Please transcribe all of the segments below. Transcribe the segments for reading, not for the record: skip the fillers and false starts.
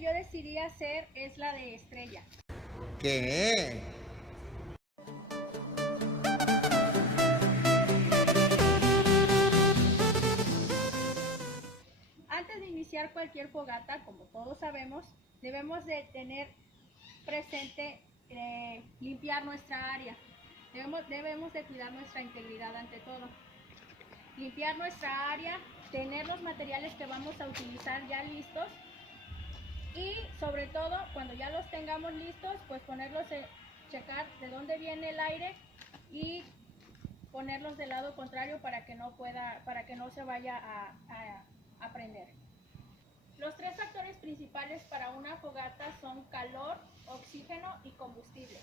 que yo decidí hacer es la de estrella. ¿Qué? Antes de iniciar cualquier fogata, como todos sabemos, debemos de tener presente limpiar nuestra área. Debemos de cuidar nuestra integridad ante todo. Limpiar nuestra área, tener los materiales que vamos a utilizar ya listos y sobre todo cuando ya los tengamos listos, pues ponerlos, checar de dónde viene el aire y ponerlos del lado contrario para que no se vaya a prender. Los tres factores principales para una fogata son calor, oxígeno y combustible.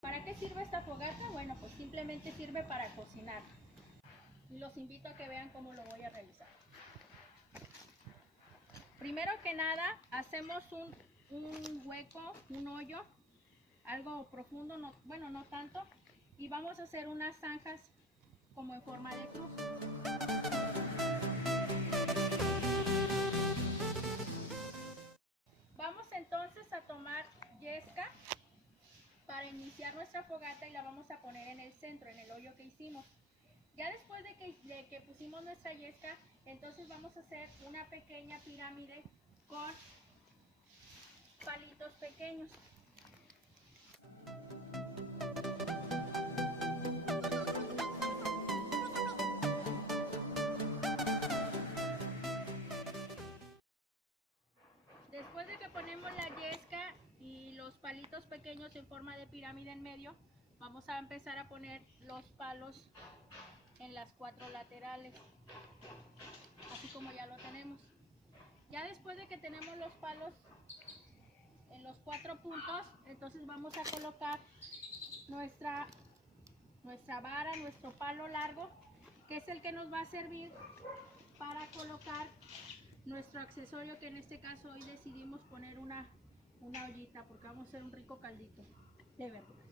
¿Para qué sirve esta fogata? Bueno, pues simplemente sirve para cocinar. Y los invito a que vean cómo lo voy a realizar. Primero que nada, hacemos un hueco, un hoyo, algo profundo, bueno, no tanto, y vamos a hacer unas zanjas como en forma de cruz. Vamos entonces a tomar yesca para iniciar nuestra fogata y la vamos a poner en el centro, en el hoyo que hicimos. Ya después de que pusimos nuestra yesca, entonces vamos a hacer una pequeña pirámide con palitos pequeños. Después de que ponemos la yesca y los palitos pequeños en forma de pirámide en medio, vamos a empezar a poner los palos en las 4 laterales, así como ya lo tenemos. Ya después de que tenemos los palos en los 4 puntos, entonces vamos a colocar nuestra vara, nuestro palo largo, que es el que nos va a servir para colocar nuestro accesorio, que en este caso hoy decidimos poner una ollita porque vamos a hacer un rico caldito de verduras.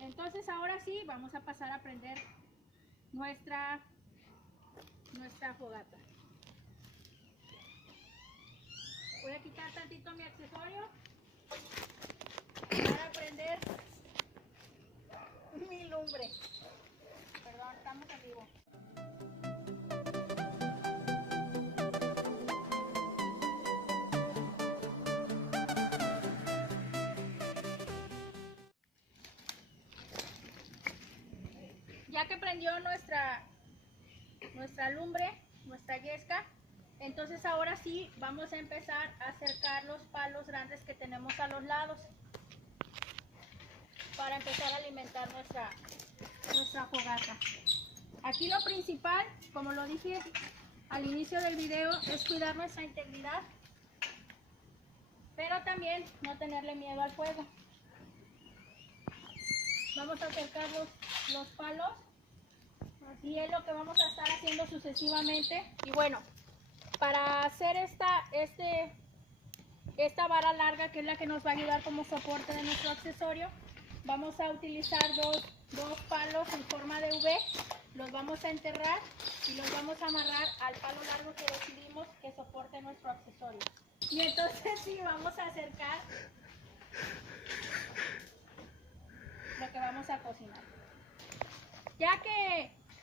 Entonces ahora sí vamos a pasar a prender nuestra fogata. Voy a quitar tantito mi accesorio para prender mi lumbre. Perdón, estamos en vivo. Ya que prendió nuestra lumbre, nuestra yesca, entonces ahora sí vamos a empezar a acercar los palos grandes que tenemos a los lados para empezar a alimentar nuestra fogata. Aquí lo principal, como lo dije al inicio del video, es cuidar nuestra integridad, pero también no tenerle miedo al fuego. Vamos a acercar los palos y es lo que vamos a estar haciendo sucesivamente. Y bueno, para hacer esta vara larga, que es la que nos va a ayudar como soporte de nuestro accesorio, vamos a utilizar dos palos en forma de V, los vamos a enterrar y los vamos a amarrar al palo largo que decidimos que soporte nuestro accesorio. Y entonces sí, vamos a acercar lo que vamos a cocinar.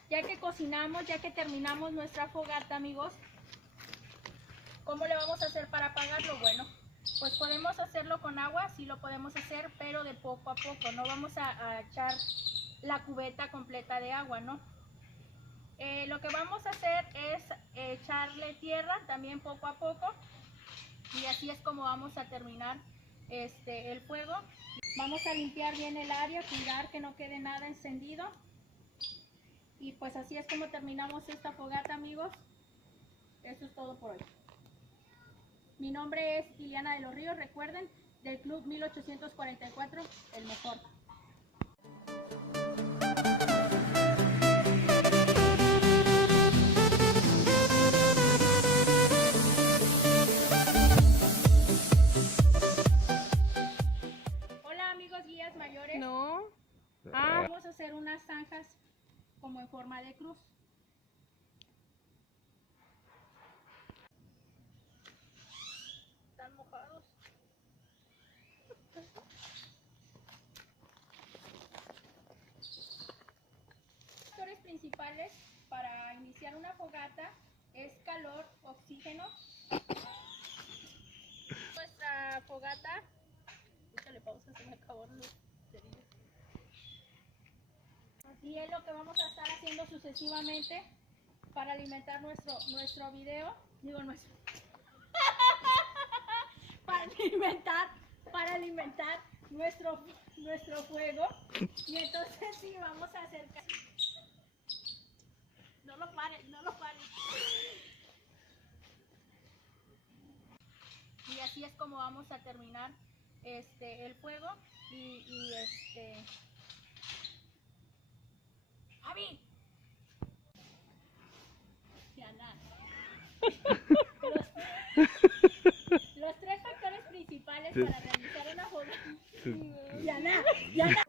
Ya que cocinamos, ya que terminamos nuestra fogata, amigos, ¿cómo le vamos a hacer para apagarlo? Bueno, pues podemos hacerlo con agua, sí lo podemos hacer, pero de poco a poco. No vamos a echar la cubeta completa de agua, ¿no? Lo que vamos a hacer es echarle tierra también poco a poco, y así es como vamos a terminar el fuego. Vamos a limpiar bien el área, cuidar que no quede nada encendido. Y pues así es como terminamos esta fogata, amigos. Eso es todo por hoy. Mi nombre es Liliana de los Ríos, recuerden, del Club 1844, el mejor. mayores. No. Vamos a hacer unas zanjas como en forma de cruz. Están mojados. Factores principales para iniciar una fogata es calor, oxígeno. Nuestra fogata, déjale pausa, se me acabaron los cerillos. Así es lo que vamos a estar haciendo sucesivamente para alimentar nuestro video, digo nuestro, para alimentar nuestro fuego. Y entonces sí, vamos a acercar. No lo pares, no lo pares. Y así es como vamos a terminar el fuego y Javi. Ya nada. Los tres factores principales para realizar una fogata. Ya nada, ya nada.